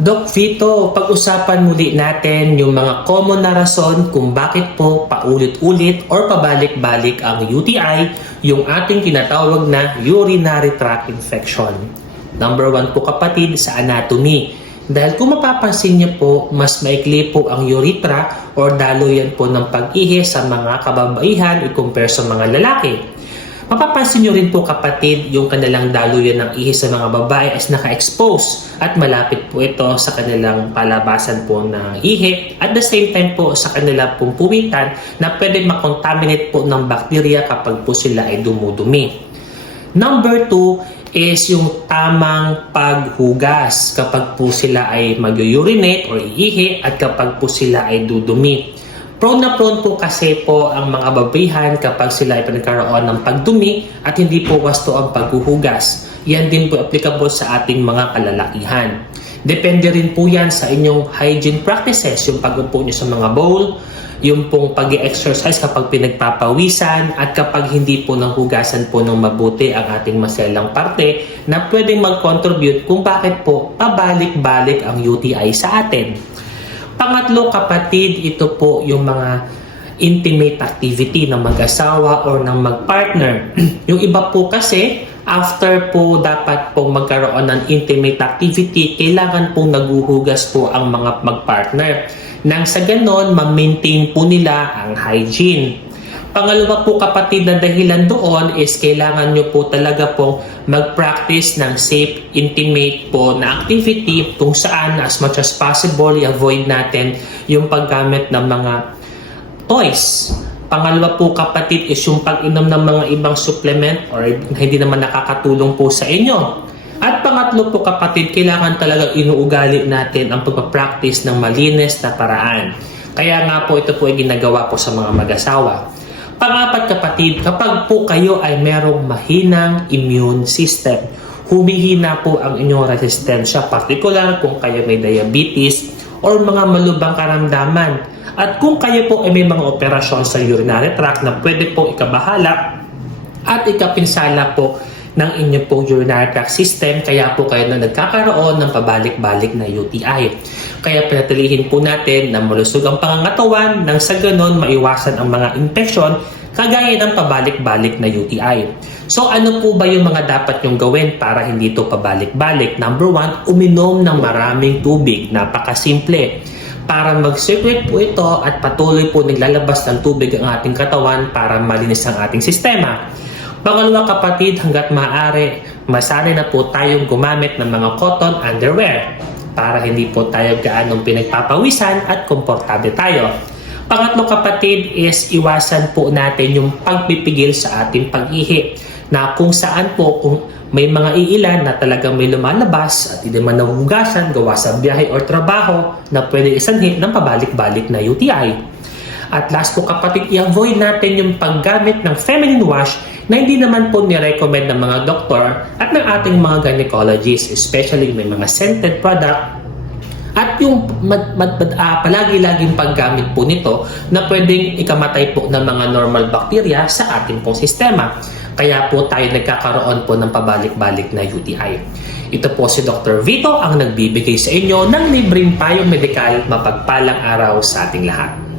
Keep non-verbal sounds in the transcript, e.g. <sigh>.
Doc Vito, pag-usapan muli natin yung mga common na rason kung bakit po paulit-ulit or pabalik-balik ang UTI, yung ating tinatawag na urinary tract infection. Number one po kapatid sa anatomy. Dahil kung mapapansin niyo po, mas maikli po ang urethra or daluyan po ng pag-ihi sa mga kababaihan i-compare sa mga lalaki. Mapapansin nyo rin po kapatid yung kanilang daluyan ng ihi sa mga babae as naka-expose at malapit po ito sa kanilang palabasan po ng ihi at the same time po sa kanila pong puwitan na pwede makontaminate po ng bakterya kapag po sila ay dumudumi. Number two is yung tamang paghugas kapag po sila ay mag-urinate or iihi at kapag po sila ay dudumi. Prone na prone po kasi po ang mga babihan kapag sila ay pinagkaroon ng pagdumi at hindi po wasto ang paghuhugas. Yan din po applicable sa ating mga kalalakihan. Depende rin po yan sa inyong hygiene practices, yung pag-upo nyo sa mga bowl, yung pong pag exercise kapag pinagpapawisan at kapag hindi po nanghugasan po ng mabuti ang ating maselang parte na pwedeng mag-contribute kung bakit po pabalik-balik ang UTI sa atin. Pangatlo kapatid, ito po yung mga intimate activity ng mag-asawa or ng mag-partner. <clears throat> yung iba po kasi, after po dapat po magkaroon ng intimate activity, kailangan po naguhugas po ang mga mag-partner. Nang sa ganon, ma-maintain po nila ang hygiene. Pangalawa po kapatid na dahilan doon is kailangan nyo po talaga pong mag-practice ng safe, intimate po na activity kung saan as much as possible i-avoid natin yung paggamit ng mga toys. Pangalawa po kapatid is yung pag-inom ng mga ibang supplement or hindi naman nakakatulong po sa inyo. At pangatlo po kapatid, kailangan talaga inuugali natin ang pagpapractice ng malinis na paraan. Kaya nga po ito po ay ginagawa ko sa mga mag-asawa. Pangapat kapatid, kapag po kayo ay merong mahinang immune system, humihina po ang inyong resistensya, particular kung kayo may diabetes or mga malubang karamdaman. At kung kayo po ay may mga operasyon sa urinary tract na pwede po ikabahala at ikapinsala po ng inyong pong urinary tract system kaya po kayo na nagkakaroon ng pabalik-balik na UTI. Kaya pinatilihin po natin na malusog ang pangangatawan nang sa ganon maiwasan ang mga infection kagaya ng pabalik-balik na UTI. So ano po ba yung mga dapat nyong gawin para hindi ito pabalik-balik? Number one, uminom ng maraming tubig. Napakasimple. Para mag-circulate po ito at patuloy po naglalabas ng tubig ang ating katawan para malinis ang ating sistema. Pangalawa kapatid, hanggat maaari, masanay na po tayong gumamit ng mga cotton underwear para hindi po tayo gaanong pinagpapawisan at komportable tayo. Pangatlo kapatid is iwasan po natin yung pagpipigil sa ating pag-ihi na kung saan po kung may mga iilan na talagang may lumalabas at hindi man nahuhugasan gawa sa biyahe or trabaho na pwede isanhi ng pabalik-balik na UTI. At last po kapatid, i-avoid natin yung paggamit ng feminine wash na hindi naman po ni-recommend ng mga doktor at ng ating mga gynecologists, especially may mga scented product at yung mad, mad, mad, ah, palagi-laging paggamit po nito na pwedeng ikamatay po ng mga normal bacteria sa ating pong sistema. Kaya po tayo nagkakaroon po ng pabalik-balik na UTI. Ito po si Dr. Vito ang nagbibigay sa inyo ng libreng payong medikal mapagpalang araw sa ating lahat.